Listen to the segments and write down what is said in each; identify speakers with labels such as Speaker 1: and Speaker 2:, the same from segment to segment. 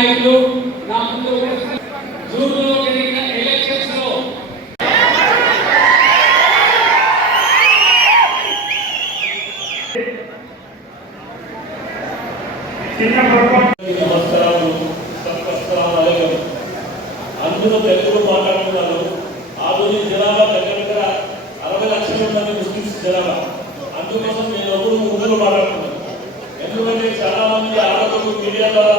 Speaker 1: నాయకులు నా ముందు జూన్లో జరిగిన
Speaker 2: ఎలక్షన్స్లో. అందరూ తెలుగులో మాట్లాడుతున్నారు. ఆ రోజు జనాభా దగ్గర దగ్గర అరవై లక్షల మంది ముస్లిమ్స్ జనాభా. అందుకోసం నేను ఒకరు ఉర్దూలో మాట్లాడుతున్నాను. ఎందుకంటే చాలా మంది ఆడవాళ్ళు మీడియా ద్వారా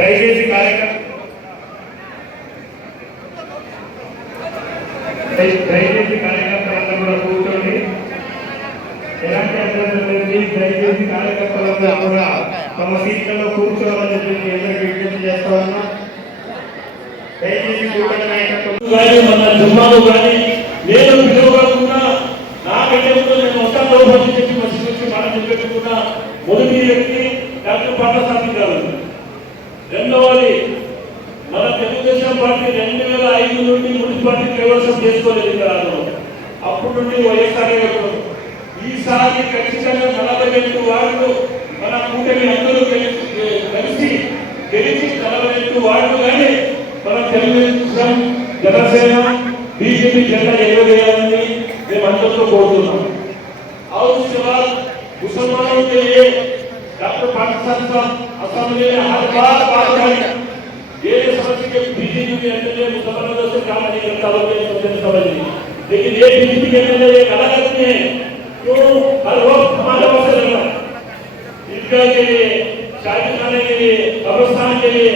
Speaker 3: దయచేసి కార్యక్రమం దయచేసి కార్యకర్తలందరూ కూడా కూర్చోండి. ఎలాంటి దయచేసి కార్యకర్తలందరూ కూడా తమ సీట్లలో కూర్చోవాలని చెప్పి మీ విజ్ఞప్తి చేస్తా ఉన్నా. దయచేసి నాయకత్వం
Speaker 2: కానీ మన జుమ్మాలు కానీ నేను పిలువగా నుండి మున్సిపాలిటీ కైవసం చేసుకోలేదు ఇక్కడ అప్పటి నుండి వైఎస్ఆర్ గారు ఈసారి ఖచ్చితంగా నలభై రెండు వార్డులు మన కూటమి అందరూ కలిసి కలిసి గెలిచి నలభై రెండు వార్డులు కానీ మన తెలుగుదేశం జనసేన బీజేపీ జెండా ఎగవేయాలని మేము అందరితో కోరుతున్నాం और उसके बाद मुसलमानों के लिए डॉक्टर पाकिस्तान साहब असेंबली में हर बार बात करी ये समझ के बीजेपी के एमएलए मुसलमानों से काम नहीं करता होगा ये समझ समझ नहीं। लेकिन ये बीजेपी के एमएलए एक अलग आदमी है, जो हर वक्त हमारे पास लड़ रहा है। ईदगाह के लिए शादी के लिए, कब्रस्तान के लिए,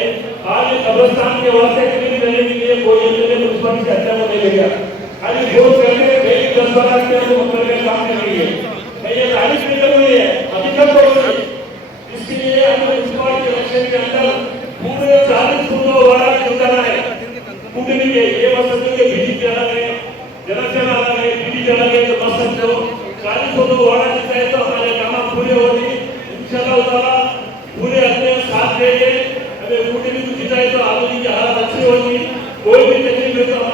Speaker 2: आज कब्रस्तान के वास्ते के लिए करने के लिए कोई एमएलए मुन्सिपल से हत्या को नहीं गया खाली वोट करके डेली दस बारह के वो करके काम नहीं किए नहीं ये तारीफ़ नहीं कर रही है तक तो इसके लिए हमें मुन्सिपल इलेक्शन के अंदर है कूटनी के ये ಮೂರು ಚಾಲೀಸ್ ಕುಟುಂಬ ವಾರ ಯೋಜನೆ ಕುಟುಂಬಿಗೆ ಏ ವಸತಿಗೆ ಬಿಡಿ ಜಲಗೆ ಜನಜಲಾಗೆ ಬಿಡಿ ಜಲಗೆ ವಸತ್ತು ಚಾಲೀಸ್ ಕುಟುಂಬ ವಾರ जितना है तो हमारे काम पूरे होगी इंशाल्लाह ताला पूरे अपने साथ देंगे हमें बूटी भी कुछ जितना है तो आलोचना की हालत अच्छी होगी कोई भी तकलीफ़ है तो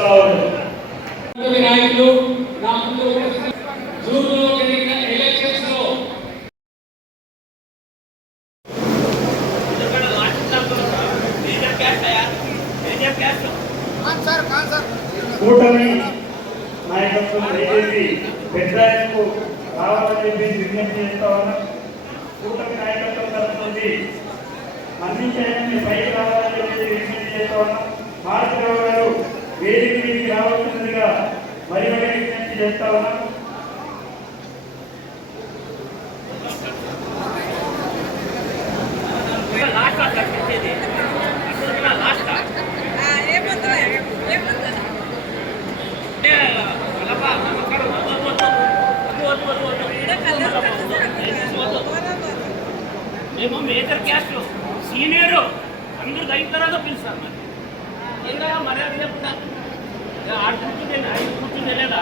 Speaker 2: చెప్తా
Speaker 1: ఉన్నాను నాయకులు నా ముందు జూన్లో జరిగిన ఎలక్షన్స్లో
Speaker 3: కూటమి నాయకత్వం దయచేసి పెద్దాయకు రావాలని చెప్పేసి విజ్ఞప్తి చేస్తా ఉన్నాం. కూటమి నాయకత్వం తరఫు నుంచి పైకి రావాలని చెప్పేసి విజ్ఞప్తి చేస్తా ఉన్నాం. భారత వేదిక మీదకి రావాల్సిందిగా మరి మరి విజ్ఞప్తి చేస్తా ఉన్నాం.
Speaker 4: మేము మేజర్ క్యాస్ట్ సీనియర్ అందరూ అయిన తర్వాత పిలుస్తారు మరి. ఇంకా మర్యాద చెప్తా ఆడు కూర్చుంటే ఐదు కూర్చుంటే లేదా?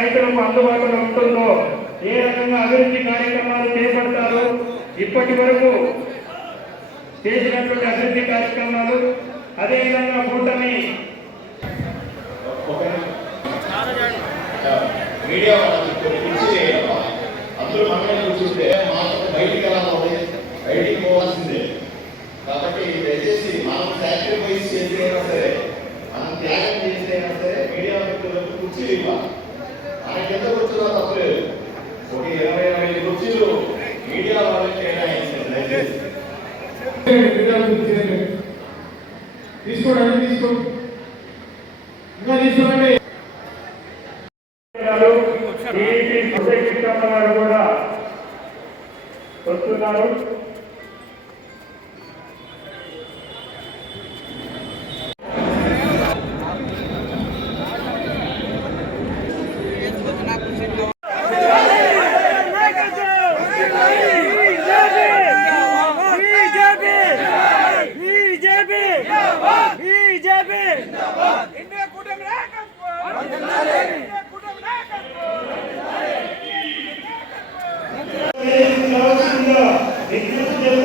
Speaker 3: కార్యక్రమం అందుబాటులో ఉంటుందో ఏ రకంగా అభివృద్ధి కార్యక్రమాలు చేపడతారో ఇప్పటి వరకు చేసినటువంటి అభివృద్ధి కార్యక్రమాలు అదేవిధంగా కూటమి
Speaker 5: Thank అందరూ కాబట్టి మీడియా ఆయన ఎంత కూర్చున్నా తప్పలేదు ఒక ఇరవై ఇరవై కుర్చీలు మీడియా వాళ్ళకి కేటాయించండి
Speaker 1: తీసుకోండి తీసుకోండి ఇంకా తీసుకోండి
Speaker 3: కూడా వస్తున్నారు
Speaker 1: igreja de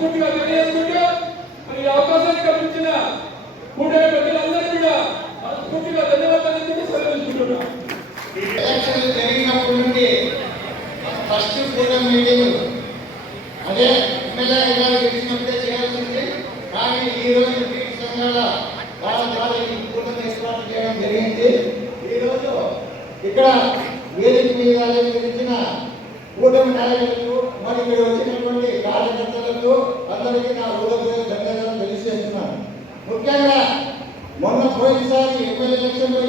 Speaker 1: పూర్తిగా తెలియజేసుకుంటూ మరి అవకాశాన్ని కల్పించిన కూడే ప్రజలందరూ కూడా మనస్ఫూర్తిగా ధన్యవాదాలు
Speaker 5: చెప్పి ఫస్ట్ అదే కానీ ఈ రోజు చేయడం జరిగింది. ఈరోజు ఇక్కడ వేదిక మీద వివరించిన కూటమి నాయకులు మరి నా హృదయపూర్వక ధన్యవాదాలు తెలియజేస్తున్నాను. ముఖ్యంగా మొన్న పోయినసారి ఎమ్మెల్యే ఎలక్షన్లో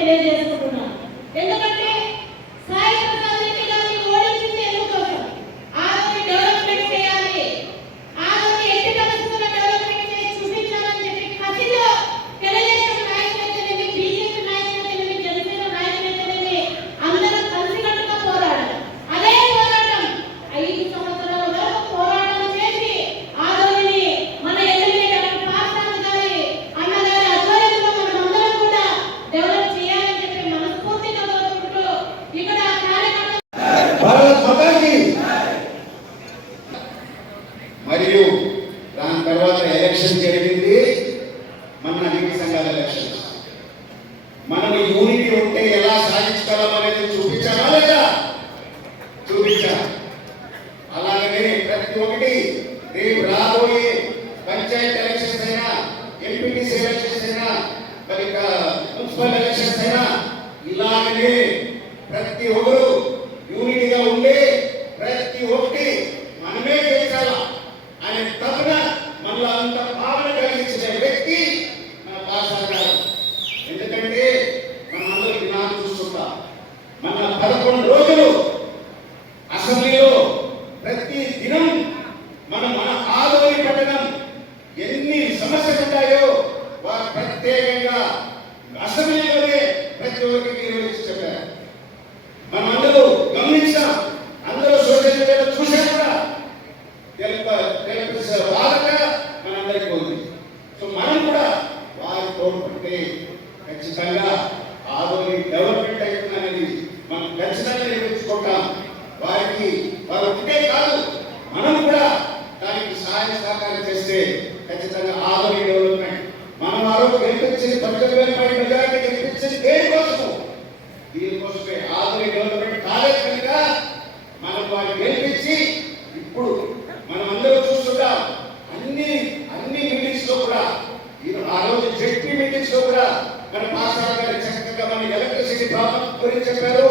Speaker 6: తెలియజేస్తారు ఎంపీటీసీ ఎలక్షన్స్ అయినా మరి మున్సిపల్ ఎలక్షన్స్ అయినా ఇలాగనే ప్రతి ఒక్కరు వాళ్ళు కాదు మనం కూడా దానికి సహాయ సహకారం చేస్తే ఖచ్చితంగా ఆరోగ్య డెవలప్మెంట్ మనం ఆరోగ్య గెలిపించేది పద్దెనిమిది వేల పై మెజారిటీ గెలిపించేది దేనికోసము? దీనికోసమే ఆరోగ్య డెవలప్మెంట్ కాలేదు కనుక మనం వారిని గెలిపించి ఇప్పుడు మనం అందరూ చూస్తుంటాం అన్ని అన్ని మీటింగ్స్లో కూడా ఆ రోజు జెడ్పీ మీటింగ్స్లో కూడా మన పాస్ గారు చక్కగా మన ఎలక్ట్రిసిటీ ప్రాబ్లం గురించి చెప్పారు.